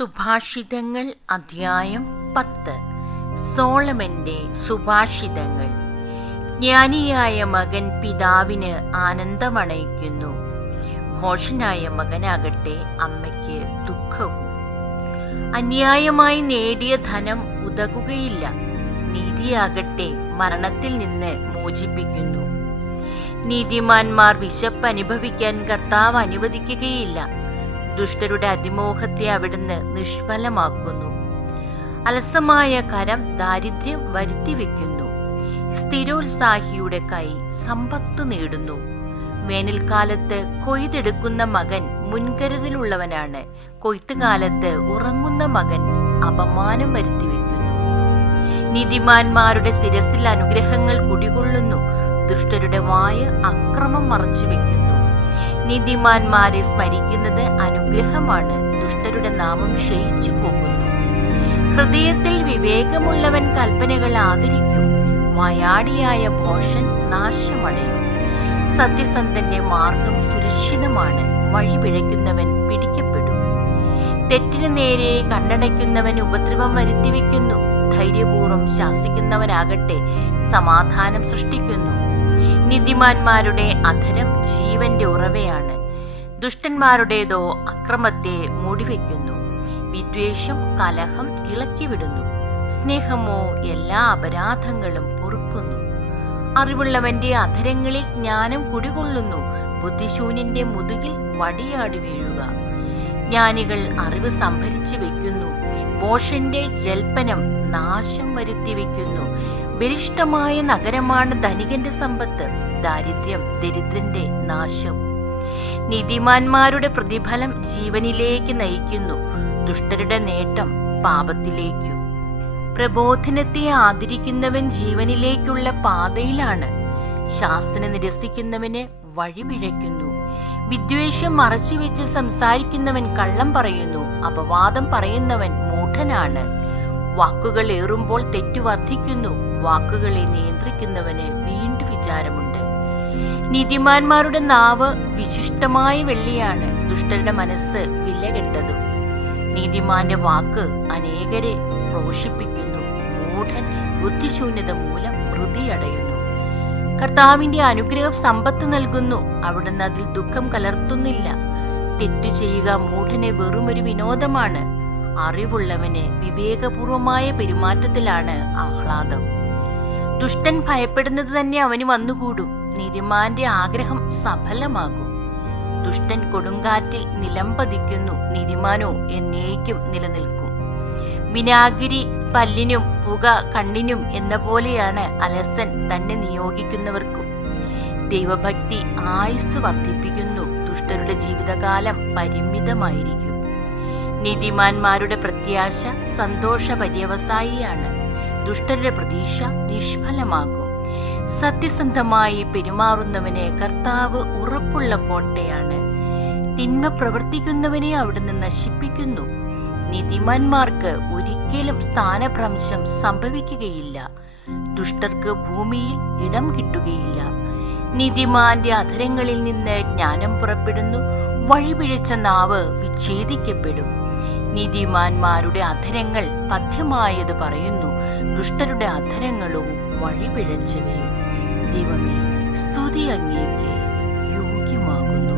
സുഭാഷിതങ്ങൾ അധ്യായം പത്ത്. സോളമന്റെ സുഭാഷിതങ്ങൾ. ജ്ഞാനിയായ മകൻ പിതാവിന് ആനന്ദമണയിക്കുന്നു. ഭോഷനായ മകനാകട്ടെ അമ്മയ്ക്ക് ദുഃഖവും. അന്യായമായി നേടിയ ധനം ഉതകുകയില്ല. നീതിയാകട്ടെ മരണത്തിൽ നിന്ന് മോചിപ്പിക്കുന്നു. നീതിമാന്മാർ വിശപ്പ് അനുഭവിക്കാൻ കർത്താവ് അനുവദിക്കുകയില്ല. ദുഷ്ടരുടെ അതിമോഹത്തെ അവിടുന്ന് നിഷ്ഫലമാക്കുന്നു. അലസമായ കരം ദാരിദ്ര്യം വരുത്തിവെക്കുന്നു സ്ഥിരോത്സാഹിയുടെ കൈ സമ്പത്ത് നേടുന്നു. വേനൽക്കാലത്ത് കൊയ്തെടുക്കുന്ന മകൻ മുൻകരുതലുള്ളവനാണ്. കൊയ്ത്തുകാലത്ത് ഉറങ്ങുന്ന മകൻ അപമാനം വരുത്തിവെക്കുന്നു നീതിമാന്മാരുടെ ശിരസിൽ അനുഗ്രഹങ്ങൾ കുടികൊള്ളുന്നു. ദുഷ്ടരുടെ വായ അക്രമം മറച്ചുവെക്കുന്നു നീതിമാന്മാരെ സ്മരിക്കുന്നത് അനുഗ്രഹമാണ്. ദുഷ്ടരുടെ നാമം ക്ഷയിച്ചു പോകുന്നു. ഹൃദയത്തിൽ വിവേകമുള്ളവൻ കൽപ്പനകൾ ആദരിക്കും. വയാടിയായ ഭോഷൻ നാശമടയും. സത്യസന്ധന്റെ മാർഗം സുരക്ഷിതമാണ്. വഴി പിഴയ്ക്കുന്നവൻ പിടിക്കപ്പെടും. തെറ്റിനു നേരെ കണ്ണടയ്ക്കുന്നവൻ ഉപദ്രവം വരുത്തിവെക്കുന്നു. ധൈര്യപൂർവം ശാസിക്കുന്നവനാകട്ടെ സമാധാനം സൃഷ്ടിക്കുന്നു. നീതിമാന്മാരുടെ അധരം ജീവന്റെ ഉറവയാണ്. ദുഷ്ടന്മാരുടേതോ അക്രമത്തെ മൂടിവെക്കുന്നു. വിദ്വേഷം കലഹം ഇളക്കിവിടുന്നു. സ്നേഹമോ എല്ലാ അപരാധങ്ങളും പൊറുക്കുന്നു. അറിവുള്ളവന്റെ അധരങ്ങളിൽ ജ്ഞാനം കുടികൊള്ളുന്നു. ബുദ്ധിശൂന്യന്റെ മുതുകിൽ വടിയാടി വീഴുക. ജ്ഞാനികൾ അറിവ് സംഭരിച്ചു വെക്കുന്നു. ബോഷന്റെ ജൽപ്പനം നാശം വരുത്തി വെക്കുന്നു. ബലിഷ്ടമായ നഗരമാണ് ധനികന്റെ സമ്പത്ത് ദാരിദ്ര്യം ദരിദ്രന്റെ നാശം. നീതിമാന്മാരുടെ പ്രതിഫലം ജീവനിലേക്ക് നയിക്കുന്നു ദുഷ്ടരുടെ നേട്ടം പാപത്തിലേക്കു. പ്രബോധനത്തെ ആദരിക്കുന്നവൻ ജീവനിലേക്കുള്ള പാതയിലാണ് ശാസന നിരസിക്കുന്നവന് വഴിപിഴയ്ക്കുന്നു. വിദ്വേഷം മറച്ചുവെച്ച് സംസാരിക്കുന്നവൻ കള്ളം പറയുന്നു അപവാദം പറയുന്നവൻ മൂഢനാണ്. വാക്കുകൾ ഏറുമ്പോൾ തെറ്റു വർദ്ധിക്കുന്നു വാക്കുകളെ നിയന്ത്രിക്കുന്നവന് വീണ്ടും വിചാരമുണ്ട്. നീതിമാന്മാരുടെ നാവ് വിശിഷ്ടമായ വെള്ളിയാണ്. ദുഷ്ടരുടെ മനസ്സ് വിലകെട്ടതും. നീതിമാന്റെ വാക്ക് അനേകരെ പ്രോഷിപ്പിക്കുന്നു മൂഢൻ ബുദ്ധിശൂന്യത മൂലം വൃതിയടയുന്നു. കർത്താവിന്റെ അനുഗ്രഹം സമ്പത്ത് നൽകുന്നു. അവിടുന്ന് അതിൽ ദുഃഖം കലർത്തുന്നില്ല. തെറ്റു ചെയ്യുക മൂഢനെ വെറുമൊരു വിനോദമാണ്. അറിവുള്ളവന് വിവേകപൂർവമായ പെരുമാറ്റത്തിലാണ് ആഹ്ലാദം. ദുഷ്ടൻ ഭയപ്പെടുന്നത് തന്നെ അവന് വന്നുകൂടും. നീതിമാന്റെ ആഗ്രഹം സഫലമാകും. ദുഷ്ടൻ കൊടുങ്കാറ്റിൽ നിലംപതിക്കുന്നു നീതിമാനോ എന്നേക്കും നിലനിൽക്കും. വിനാഗിരി പല്ലിനും പുക കണ്ണിനും എന്ന പോലെയാണ് അലസൻ തന്നെ നിയോഗിക്കുന്നവർക്കും. ദൈവഭക്തി ആയുസ് വർദ്ധിപ്പിക്കുന്നു. ദുഷ്ടരുടെ ജീവിതകാലം പരിമിതമായിരിക്കും. നീതിമാന്മാരുടെ പ്രത്യാശ സന്തോഷ പര്യവസായിയാണ് ദുഷ്ടരുടെ പ്രതീക്ഷ നിഷ്ഫലമാകും. സത്യസന്ധമായി പെരുമാറുന്നവനെ കർത്താവ് ഉറപ്പുള്ള കോട്ടയാണ്. തിന്മ പ്രവർത്തിക്കുന്നവനെ അവിടുന്ന് നശിപ്പിക്കുന്നു. നീതിമാന്മാർക്ക് ഒരിക്കലും സ്ഥാനഭ്രംശം സംഭവിക്കുകയില്ല. ദുഷ്ടർക്ക് ഭൂമിയിൽ ഇടം കിട്ടുകയില്ല. നീതിമാന്റെ അധരങ്ങളിൽ നിന്ന് ജ്ഞാനം പുറപ്പെടുന്നു. വഴിപിഴച്ച നാവ് വിച്ഛേദിക്കപ്പെടും. നീതിമാന്മാരുടെ അധരങ്ങൾ പഥ്യമായത് പറയുന്നു. ദുഷ്ടരുടെ അധരങ്ങളും വഴിപിഴച്ചവയും. ദൈവമേ സ്തുതി അങ്ങേക്ക് യോഗ്യമാകുന്നു.